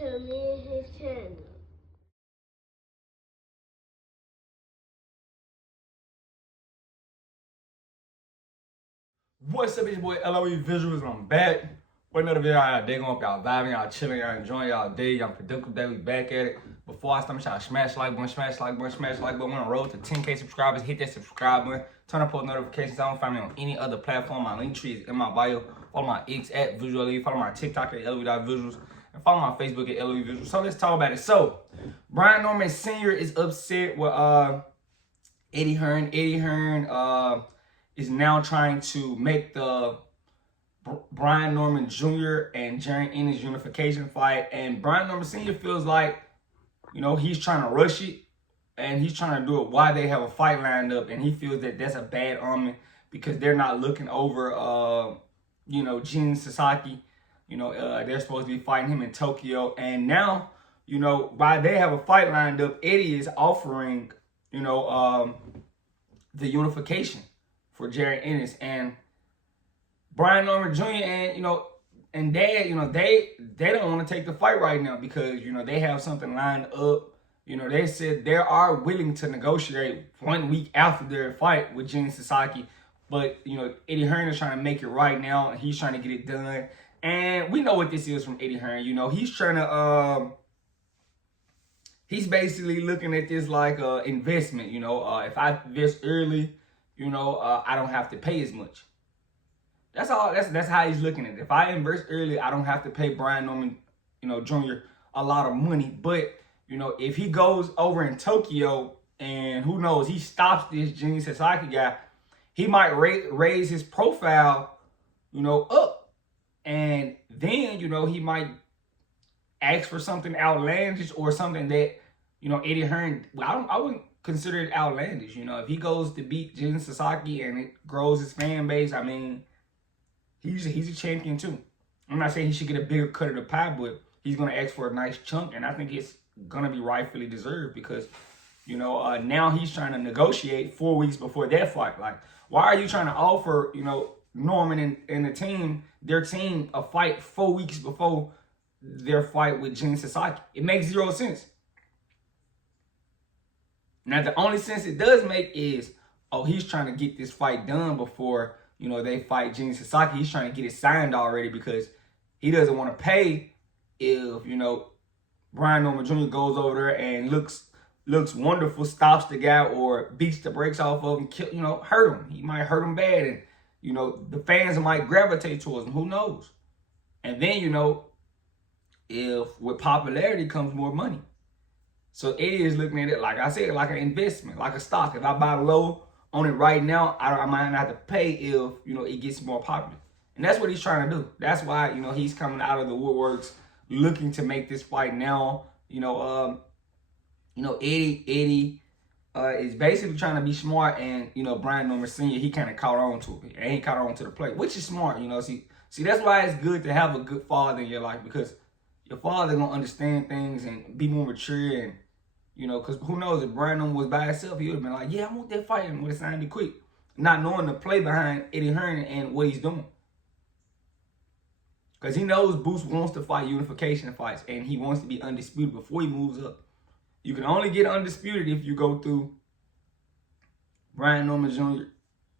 to me and his channel. What's up, it's your boy LOE Visuals, and I'm back with another video. Y'all day going up, y'all vibing, y'all chilling, y'all enjoying y'all day, y'all productive day. We back at it. Before I start, make sure y'all smash like button, smash like button, smash like button. We're on the road to 10K subscribers. Hit that subscribe button. Turn on post notifications. I don't find me on any other platform. My link tree is in my bio. Follow my X at Visual. Follow my TikTok at LOE.Visuals. And follow my Facebook at LOE Visuals. So let's talk about it. So Brian Norman Sr. is upset with Eddie Hearn. Eddie Hearn is now trying to make the Brian Norman Jr. and Jerry Ennis unification fight, and Brian Norman Sr. feels like, he's trying to rush it, and he's trying to do it while they have a fight lined up, and he feels that that's a bad omen because they're not looking over, Jin Sasaki. They're supposed to be fighting him in Tokyo, and now, while they have a fight lined up, Eddie is offering, the unification for Jerry Ennis and Brian Norman Jr. and Dad, they don't want to take the fight right now because they have something lined up. They said they are willing to negotiate 1 week after their fight with Jin Sasaki, but Eddie Hearn is trying to make it right now, and he's trying to get it done. And we know what this is from Eddie Hearn. He's trying to he's basically looking at this like an investment. If I invest early, I don't have to pay as much. That's all. That's how he's looking at it. If I invest early, I don't have to pay Brian Norman, Jr. a lot of money. But if he goes over in Tokyo and who knows, he stops this Jin Sasaki guy, he might raise his profile, up, and then he might ask for something outlandish or something that Eddie Hearn. I wouldn't consider it outlandish. If he goes to beat Jin Sasaki and it grows his fan base, I mean, he's a champion too. I'm not saying he should get a bigger cut of the pie, but he's gonna ask for a nice chunk, and I think it's gonna be rightfully deserved because now he's trying to negotiate 4 weeks before that fight. Like, why are you trying to offer Norman and their team a fight 4 weeks before their fight with Jin Sasaki? It makes zero sense. Now, the only sense it does make is, he's trying to get this fight done before, they fight Jin Sasaki. He's trying to get it signed already because he doesn't want to pay if, Brian Norman Jr. goes over there and looks wonderful, stops the guy or beats the brakes off of him, hurt him. He might hurt him bad, and, the fans might gravitate towards him. Who knows? And then, if with popularity comes more money. So Eddie is looking at it, like I said, like an investment, like a stock. If I buy low on it right now, I might not have to pay if, it gets more popular. And that's what he's trying to do. That's why, he's coming out of the woodworks looking to make this fight now. Eddie is basically trying to be smart, and, Brian Norman Sr., he kind of caught on to it. And he caught on to the play, which is smart, See, that's why it's good to have a good father in your life, because your father gonna understand things and be more mature, and because who knows, if Brian Norman was by himself, he would have been like, yeah, I want that fight, and would have signed it quick, not knowing the play behind Eddie Hearn and what he's doing. Because he knows Boost wants to fight unification fights, and he wants to be undisputed before he moves up. You can only get undisputed if you go through Brian Norman Jr.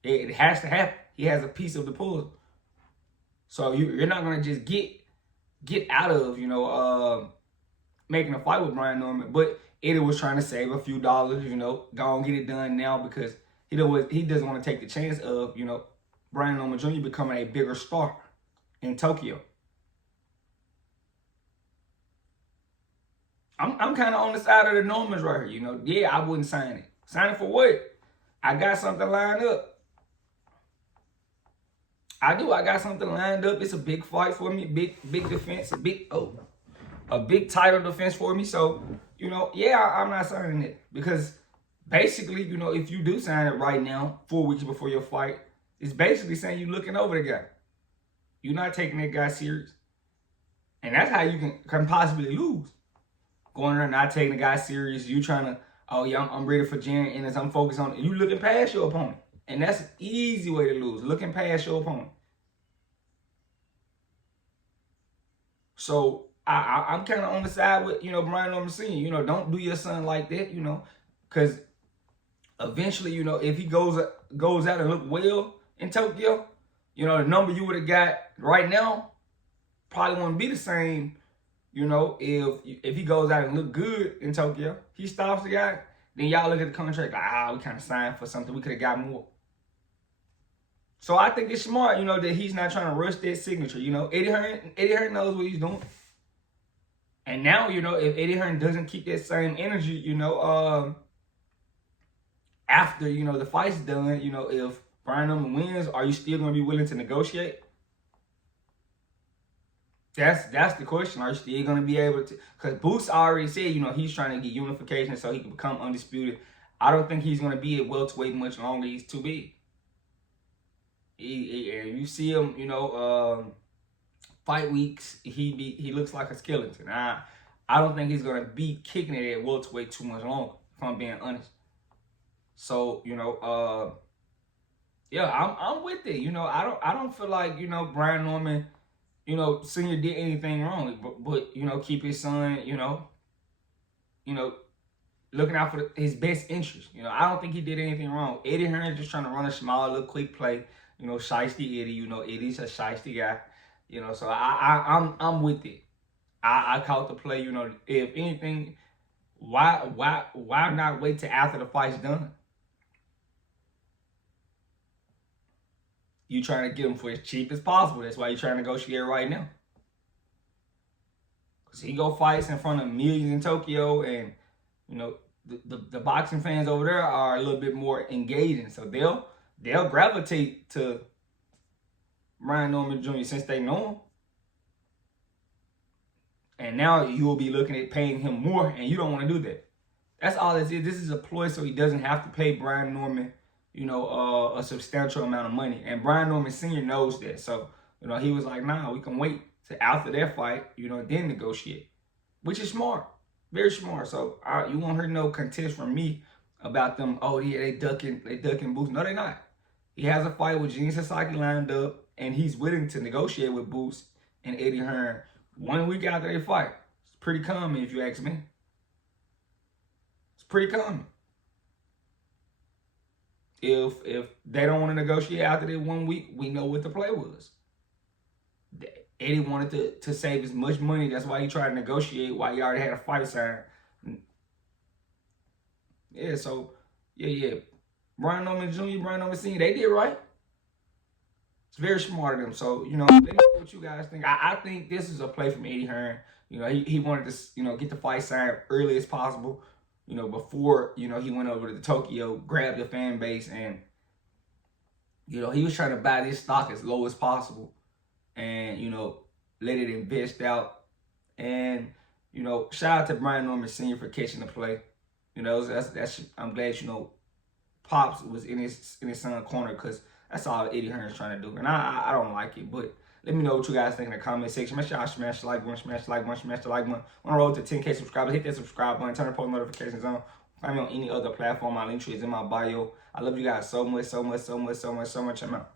It has to happen. He has a piece of the puzzle. So you're not gonna just get out of making a fight with Brian Norman, but Eddie was trying to save a few dollars, go and get it done now because he doesn't want to take the chance of Brian Norman Jr. becoming a bigger star in Tokyo. I'm kind of on the side of the Normans right here. Yeah, I wouldn't sign it. Sign it for what? I got something lined up. I do. I got something lined up. It's a big fight for me. Big defense. A big title defense for me. So, yeah, I'm not signing it. Because basically, if you do sign it right now, 4 weeks before your fight, it's basically saying you're looking over the guy. You're not taking that guy serious. And that's how you can possibly lose. Going there, not taking the guy serious. You trying to, oh, yeah, I'm ready for Jerry Ennis. I'm focused on it. You looking past your opponent. And that's an easy way to lose, looking past your opponent. So I'm kind of on the side with, you know, Brian Norman Sr. You know, don't do your son like that, you know, because eventually, you know, if he goes out and look well in Tokyo, you know, the number you would have got right now probably won't be the same. You know, if he goes out and look good in Tokyo, he stops the guy, then y'all look at the contract like, we kind of signed for something. We could have got more. So I think it's smart, you know, that he's not trying to rush that signature. You know, Eddie Hearn knows what he's doing. And now, you know, if Eddie Hearn doesn't keep that same energy, you know, after, you know, the fight's done, you know, if Brian Norman wins, are you still going to be willing to negotiate? That's the question. Are you still going to be able to? Because Boots already said, you know, he's trying to get unification so he can become undisputed. I don't think he's going to be at welterweight much longer. He's too big. And you see him, you know, fight weeks, he looks like a skeleton. I don't think he's going to be kicking it at welterweight too much longer, if I'm being honest. So, you know, yeah, I'm with it. You know, I don't feel like, you know, Brian Norman, you know, Senior did anything wrong, but you know, keep his son, you know, looking out for his best interest. You know, I don't think he did anything wrong. Eddie Hearn just trying to run a small little quick play. You know, shiesty Eddie. You know, Eddie's a shiesty guy. You know, so I'm with it. I caught the play. You know, if anything, why not wait till after the fight's done? You trying to get him for as cheap as possible. That's why you're trying to negotiate right now. Because he go fights in front of millions in Tokyo, and, you know, the boxing fans over there are a little bit more engaging. So they'll gravitate to Brian Norman Jr. since they know him. And now you will be looking at paying him more, and you don't want to do that. That's all this is. This is a ploy so he doesn't have to pay Brian Norman, you know, a substantial amount of money. And Brian Norman Sr. knows that. So, you know, he was like, nah, we can wait till after their fight, you know, then negotiate. Which is smart. Very smart. So you won't hear no contest from me about them, oh, yeah, they ducking Boots. No, they're not. He has a fight with Gene Sasaki lined up, and he's willing to negotiate with Boots and Eddie Hearn 1 week after they fight. It's pretty common, if you ask me. It's pretty common. If they don't want to negotiate after that 1 week, we know what the play was. Eddie wanted to save as much money. That's why he tried to negotiate while he already had a fight signed. Yeah, so, yeah. Brian Norman Jr., Brian Norman Sr., they did right. It's very smart of them. So, you know, let me know what you guys think. I think this is a play from Eddie Hearn. You know, he wanted to, you know, get the fight signed early as possible. You know, before, you know, he went over to Tokyo, grabbed the fan base, and, you know, he was trying to buy this stock as low as possible and, you know, let it invest out. And, you know, shout out to Brian Norman Sr. for catching the play. You know, that's I'm glad, you know, Pops was in his son's corner, because that's all Eddie Hearn's trying to do. And I don't like it, but let me know what you guys think in the comment section. Make sure y'all smash the like button, smash the like button, smash the like button. On the road to 10K subscribers, hit that subscribe button, turn the post notifications on. Find me on any other platform. My link tree is in my bio. I love you guys so much. I'm out.